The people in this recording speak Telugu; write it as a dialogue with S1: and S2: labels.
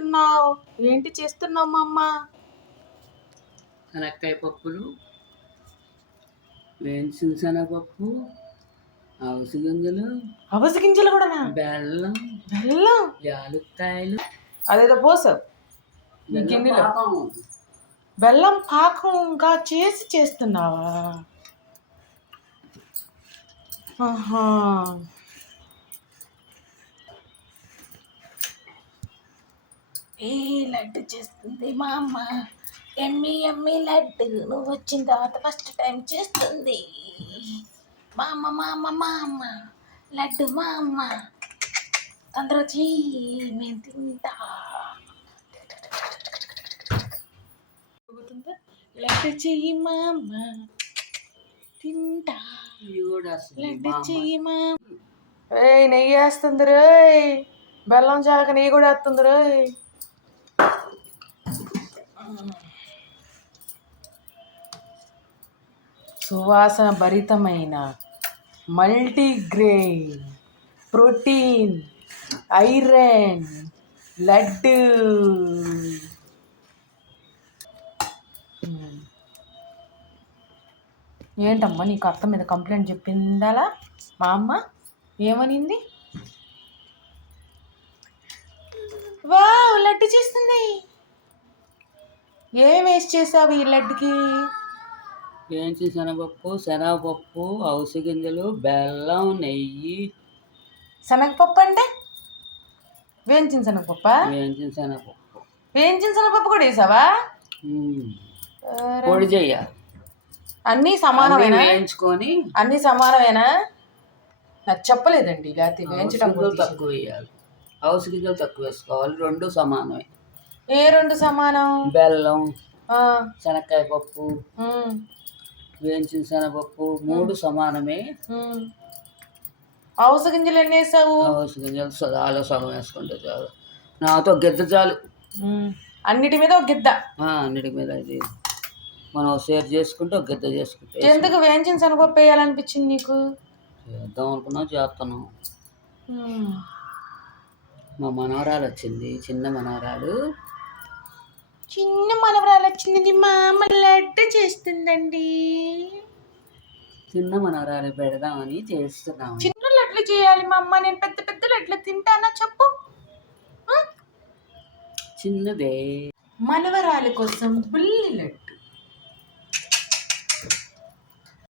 S1: చేస్తున్నావు? ఏంటి చేస్తున్నావు మా అమ్మ
S2: శనక్కాయ పప్పులు వేయించిన శనగపప్పు అవిసి గింజలు
S1: అవస గింజలు కూడా
S2: బెల్లం
S1: బెల్లం?
S2: యాలుక్కాయలు.
S1: అదేదో పోసావు
S2: బెల్లం పాకం.
S1: పాకంగా చేసి చేస్తున్నావా? ఆహా. ఏ లడ్డు చేస్తుంది మా అమ్మ. ఎమ్మి ఎమ్మి లడ్డు నువ్వు వచ్చిన తర్వాత ఫస్ట్ టైం చేస్తుంది. మా అమ్మ మా అమ్మ మా అమ్మ. లడ్డు మా అమ్మ. తొందరగా చెయ్యి మేము తింటా. అవుతుందా? లడ్డు చెయ్యి మా అమ్మ. తింటా. లడ్డు
S2: మా అమ్మ.
S1: చెయ్యి మా ఏయ్ నెయ్యి వేస్తుంది రోయ్. బెల్లం చాలక నెయ్యి కూడా వేస్తుంది రోయ్. సువాసన భరితమైన మల్టీగ్రెయిన్ ప్రోటీన్ ఐరన్ లడ్డు. ఏంటమ్మా నీకు అత్త మీద కంప్లైంట్ చెప్పిందాలా మా అమ్మ ఏమనింది? వావ్ లడ్డు చేస్తుంది. ఏం వేస్ట్ చేసావు ఈ లడ్డుకి?
S2: వేయించిన శనగపప్పు శనగపప్పు అవిసి గింజలు బెల్లం నెయ్యి.
S1: శనగపప్పు అంటే? వేయించిన శనగపప్ప?
S2: వేయించిన శనగపప్పు.
S1: వేయించిన శనగపప్పు కూడా వేసావా?
S2: పొడి చెయ్య.
S1: అన్నీ సమానమేనా?
S2: వేయించుకొని.
S1: అన్నీ సమానమేనా? నాకు చెప్పలేదండి లేకపోతే వేయించడం
S2: తక్కువ వేయాలి. అవిసి గింజలు తక్కువ వేసుకోవాలి రెండు సమానమే.
S1: ఏ రెండు సమానం?
S2: బెల్లం శనక్కాయ పప్పు వేయించిన శనగపప్పు మూడు సమానమే.
S1: అవస గింజలు ఎన్ని వేసావు
S2: అవిసి గింజలు సదాలో సగం వేసుకుంటే చాలు. నాతో గిద్ద చాలు.
S1: అన్నిటి మీద ఒక గిద్ద.
S2: అన్నిటి మీద ఇది. మనం షేర్ చేసుకుంటే ఒక గిద్ద చేసుకుంటే
S1: ఎందుకు వేయించిన శనగపప్పు వేయాలనిపించింది నీకు?
S2: చేద్దాం అనుకున్నాం చేస్తున్నాం. మా మనవరాలు వచ్చింది చిన్న మనవరాలు.
S1: చిన్న మనవరాలు వచ్చింది మా అమ్మ లడ్డు చేస్తుందండి.
S2: చిన్న మనవరాలు పెడదామని చేస్తున్నాం
S1: చిన్న లడ్లు చేయాలి మా అమ్మ నేను పెద్ద పెద్ద లడ్లు తింటానా చెప్పు?
S2: చిన్నదే.
S1: మనవరాలి కోసం బుల్లి లడ్డు.